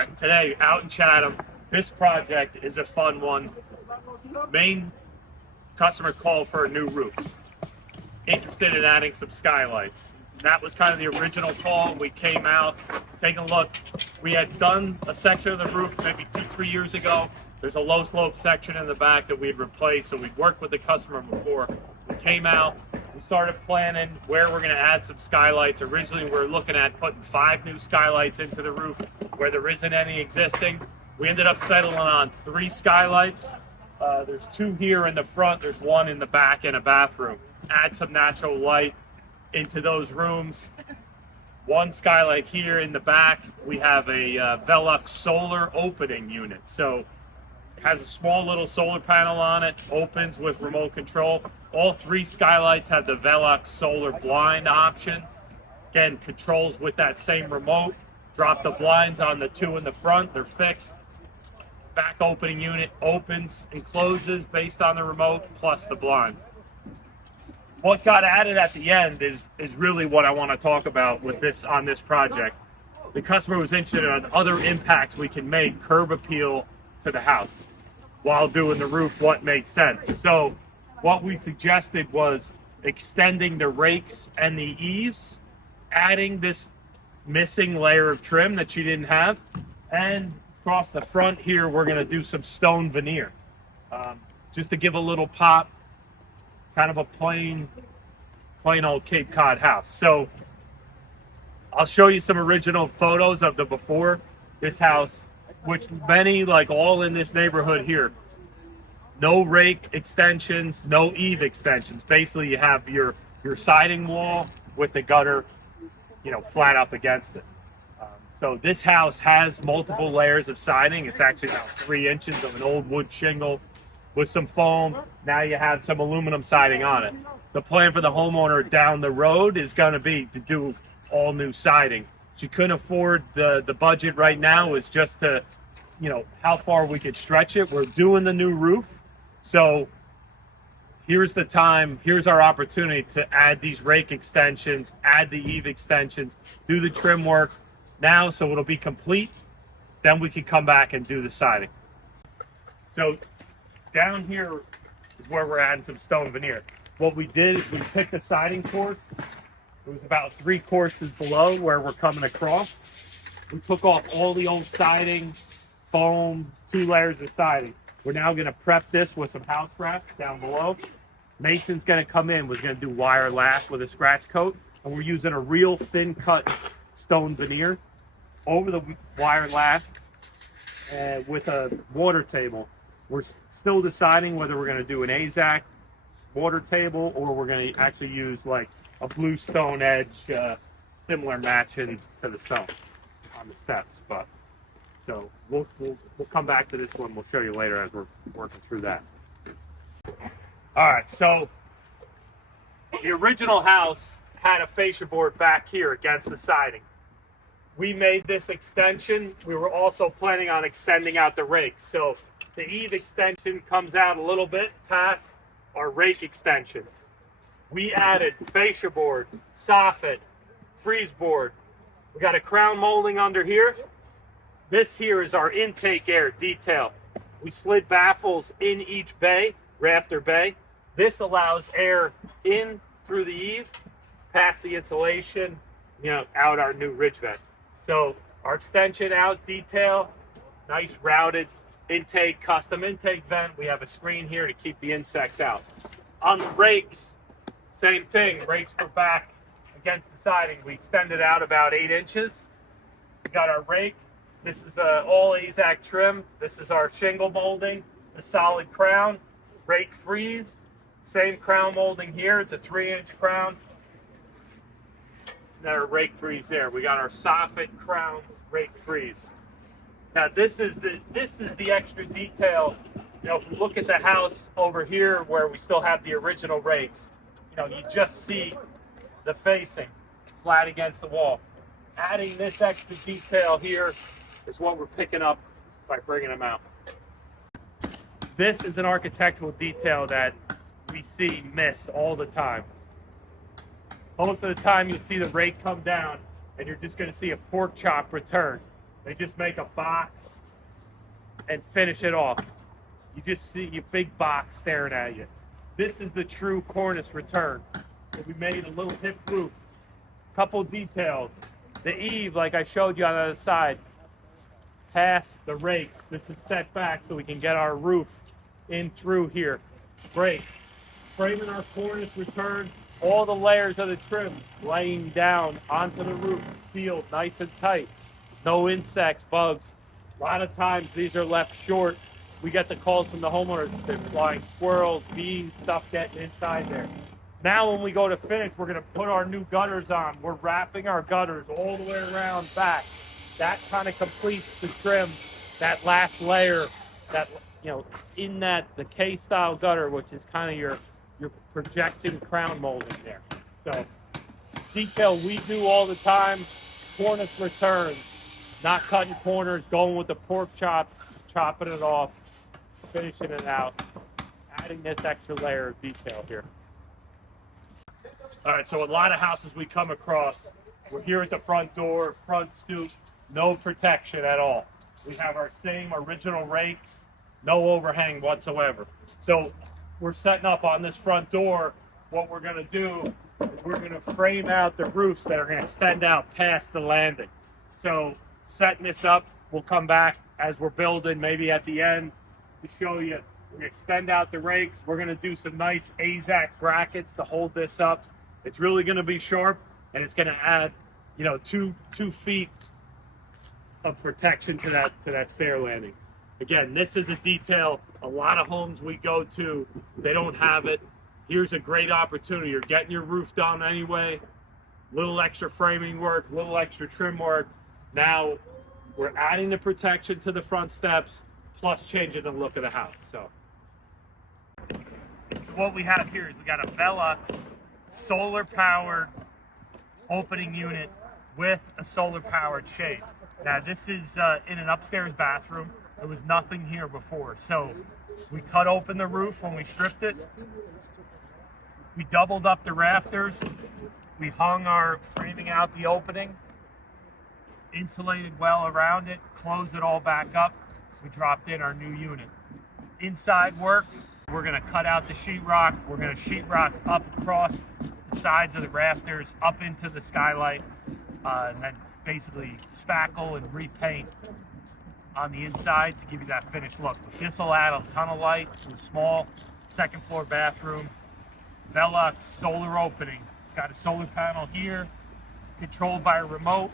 right, today out in Chatham, this project is a fun one. Main customer called for a new roof. Interested in adding some skylights. That was kind of the original call. We came out, taking a look. We had done a section of the roof maybe 2-3 years ago. There's a low slope section in the back that we'd replaced, so we'd worked with the customer before. We came out, we started planning where we're going to add some skylights. Originally, we were looking at putting 5 new skylights into the roof where there isn't any existing. We ended up settling on 3 skylights. There's 2 here in the front, there's 1 in the back and a bathroom. Add some natural light into those rooms. 1 skylight here in the back. We have a Velux solar opening unit. So it has a small little solar panel on it, opens with remote control. All 3 skylights have the Velux solar blind option. Again, controls with that same remote. Drop the blinds on the 2 in the front, they're fixed. Back opening unit opens and closes based on the remote plus the blind. What got added at the end is really what I want to talk about with this on this project. The customer was interested in other impacts we can make, curb appeal to the house while doing the roof, what makes sense. So what we suggested was extending the rakes and the eaves, adding this missing layer of trim that she didn't have, and across the front here we're going to do some stone veneer just to give a little pop. Kind of a plain old Cape Cod house. So I'll show you some original photos of the before. This house, which many, like all in this neighborhood here, no rake extensions, no eave extensions. Basically you have your siding wall with the gutter, flat up against it. So this house has multiple layers of siding. It's actually about 3 inches of an old wood shingle with some foam. Now you have some aluminum siding on it. The plan for the homeowner down the road is going to be to do all new siding. She couldn't afford the budget right now is just to, how far we could stretch it. We're doing the new roof. So here's the time, here's our opportunity to add these rake extensions, add the eave extensions, do the trim work now so it'll be complete. Then we can come back and do the siding. So down here is where we're adding some stone veneer. What we did is we picked a siding course. It was about 3 courses below where we're coming across. We took off all the old siding, foam, 2 layers of siding. We're now going to prep this with some house wrap down below. Mason's going to come in. We're going to do wire lath with a scratch coat. And we're using a real thin cut stone veneer over the wire lath with a water table. We're still deciding whether we're going to do an Azek water table or we're going to actually use like a blue stone edge, similar matching to the stone on the steps. But so we'll come back to this one. We'll show you later as we're working through that. All right, so the original house had a fascia board back here against the siding. We made this extension. We were also planning on extending out the rakes. So the eave extension comes out a little bit past our rake extension. We added fascia board, soffit, freeze board. We got a crown molding under here. This here is our intake air detail. We slid baffles in each bay, rafter bay. This allows air in through the eave, past the insulation, out our new ridge vent. So our extension out detail, nice routed intake, custom intake vent. We have a screen here to keep the insects out. On the rakes, same thing. Rakes were back against the siding. We extended out about 8 inches. We got our rake. This is all Azek trim. This is our shingle molding. It's a solid crown. Rake freeze. Same crown molding here. It's a 3-inch crown. And our rake freeze there. We got our soffit crown rake freeze. Now this is the extra detail. If you look at the house over here where we still have the original rakes, you just see the facing flat against the wall. Adding this extra detail here is what we're picking up by bringing them out. This is an architectural detail that we see miss all the time. Most of the time you'll see the rake come down and you're just going to see a pork chop return. They just make a box and finish it off. You just see your big box staring at you. This is the true cornice return. So we made a little hip roof. Couple details. The eave, like I showed you on the other side, past the rakes. This is set back so we can get our roof in through here. Great. Framing our cornice return. All the layers of the trim laying down onto the roof, sealed nice and tight. No insects, bugs. A lot of times these are left short. We get the calls from the homeowners that they're flying squirrels, bees, stuff getting inside there. Now when we go to finish, we're gonna put our new gutters on. We're wrapping our gutters all the way around back. That kind of completes the trim, that last layer, that, you know, in that, the K-style gutter, which is kind of your projecting crown molding there. So detail we do all the time, cornice return, not cutting corners, going with the pork chops, chopping it off, finishing it out, adding this extra layer of detail here. All right, so a lot of houses we come across, we're here at the front door, front stoop, no protection at all. We have our same original rakes, no overhang whatsoever. So we're setting up on this front door. What we're gonna do is we're gonna frame out the roofs that are gonna extend out past the landing. So setting this up, we'll come back as we're building, maybe at the end, to show you. We extend out the rakes. We're gonna do some nice Azek brackets to hold this up. It's really gonna be sharp, and it's gonna add, you know, two feet of protection to that stair landing. Again, this is a detail. A lot of homes we go to, they don't have it. Here's a great opportunity. You're getting your roof done anyway. Little extra framing work, little extra trim work. Now we're adding the protection to the front steps, plus changing the look of the house. So what we have here is we got a Velux solar powered opening unit with a solar powered shade. Now this is in an upstairs bathroom. There was nothing here before. So we cut open the roof when we stripped it. We doubled up the rafters. We hung our framing out the opening, insulated well around it, closed it all back up. We dropped in our new unit. Inside work, we're gonna cut out the sheetrock. We're gonna sheetrock up across the sides of the rafters, up into the skylight, and then basically spackle and repaint on the inside to give you that finished look. But this will add a ton of light to a small second floor bathroom. Velux solar opening. It's got a solar panel here, controlled by a remote.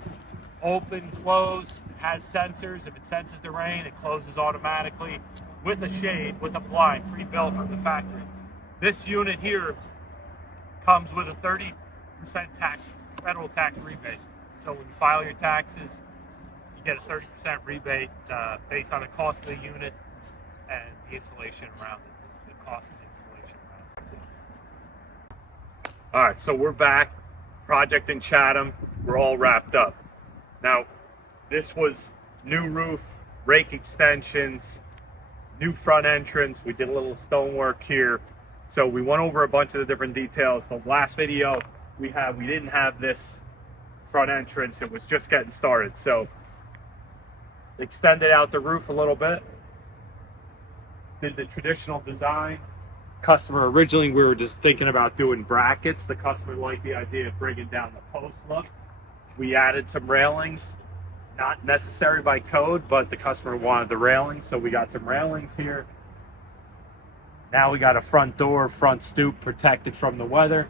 Open, close, has sensors. If it senses the rain, it closes automatically with a shade, with a blind, pre-built from the factory. This unit here comes with a 30% federal tax rebate. So when you file your taxes, you get a 30% rebate based on the cost of the unit and the installation around it, the cost of the installation around it. That's it. All right, so we're back. Project in Chatham. We're all wrapped up. Now, this was new roof, rake extensions, new front entrance. We did a little stonework here. So we went over a bunch of the different details. The last video we didn't have this front entrance. It was just getting started. So extended out the roof a little bit. Did the traditional design. Customer, originally we were just thinking about doing brackets. The customer liked the idea of bringing down the post look. We added some railings, not necessary by code, but the customer wanted the railings, so we got some railings here. Now we got a front door, front stoop protected from the weather.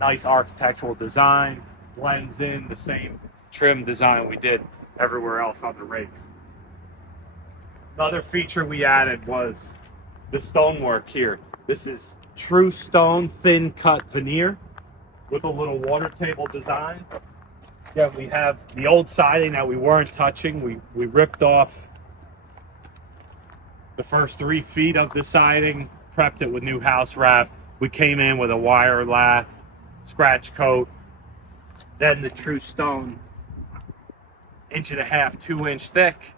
Nice architectural design, blends in the same trim design we did everywhere else on the rakes. Another feature we added was the stonework here. This is true stone, thin cut veneer with a little water table design. Yeah, we have the old siding that we weren't touching. We ripped off the first 3 feet of the siding, prepped it with new house wrap. We came in with a wire lath, scratch coat, then the true stone, 1.5 to 2 inch thick,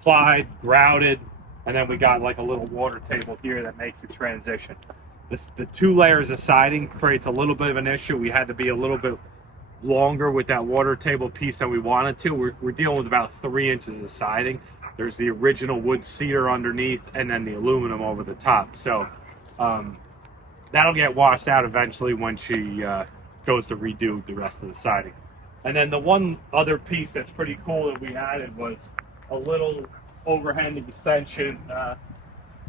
applied, grouted, and then we got like a little water table here that makes the transition. The 2 layers of siding creates a little bit of an issue. We had to be a little bit, longer with that water table piece than we wanted to. We're dealing with about 3 inches of siding. There's the original wood cedar underneath and then the aluminum over the top. So that'll get washed out eventually when she goes to redo the rest of the siding. And then the one other piece that's pretty cool that we added was a little overhanging extension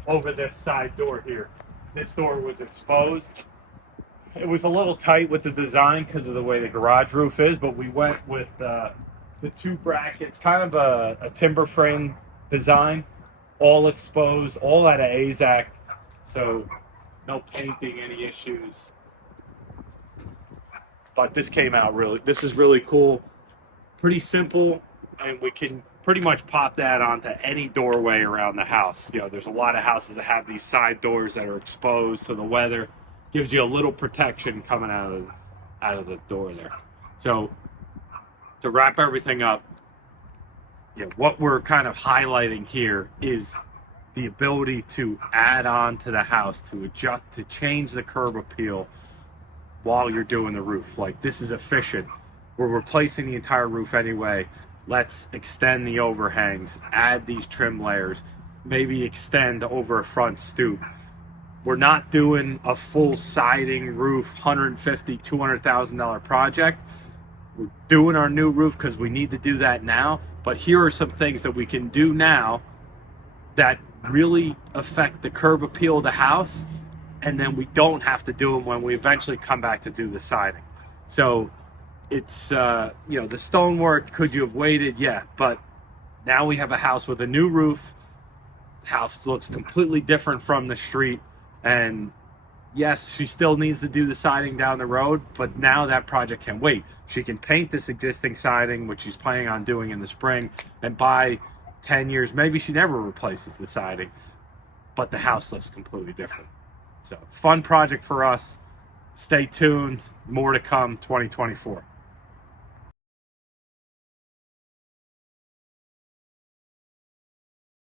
over this side door here. This door was exposed. It was a little tight with the design because of the way the garage roof is, but we went with the 2 brackets, kind of a timber frame design, all exposed, all out of Azek, so no painting, any issues. But this came out this is really cool, pretty simple, and we can pretty much pop that onto any doorway around the house. You know, there's a lot of houses that have these side doors that are exposed to the weather. Gives you a little protection coming out of the door there. So to wrap everything up, what we're kind of highlighting here is the ability to add on to the house, to adjust, to change the curb appeal while you're doing the roof. Like, this is efficient. We're replacing the entire roof anyway. Let's extend the overhangs, add these trim layers, maybe extend over a front stoop. We're not doing a full siding roof, $150,000, $200,000 project. We're doing our new roof because we need to do that now. But here are some things that we can do now that really affect the curb appeal of the house, and then we don't have to do them when we eventually come back to do the siding. So it's, the stonework, could you have waited? Yeah, but now we have a house with a new roof. The house looks completely different from the street. And yes, she still needs to do the siding down the road, but now that project can wait. She can paint this existing siding, which she's planning on doing in the spring, and by 10 years, maybe she never replaces the siding, but the house looks completely different. So, fun project for us. Stay tuned. More to come 2024.